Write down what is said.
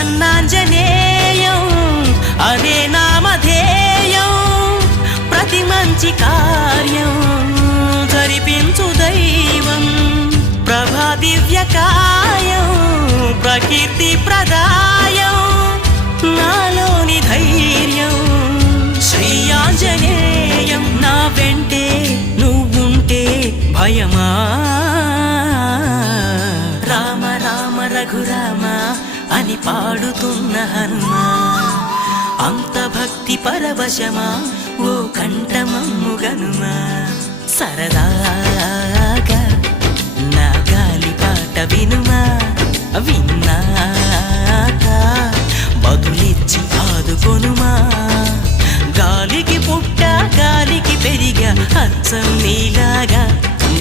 ప్రసన్నాంజనేయం అదే నామధేయం ప్రతి మంచి కార్యం జరిపించు దైవం ప్రభా దివ్యకాయం ప్రకీర్తి ప్రదాయం నాలోని ధైర్యం శ్రీ ఆంజనేయం నా వెంటే నువ్వుంటే భయమా రామ రామ రఘురామ అని పాడుతున్న హనుమా అంత భక్తి పరవశమా ఓ కంఠమమ్ము గనుమా సరదాగా నా గాలి పాట వినుమా విన్నాక బదులిచ్చి ఆదుకొనుమా గాలికి పుట్ట గాలికి పెరిగా అచ్చం నీలాగా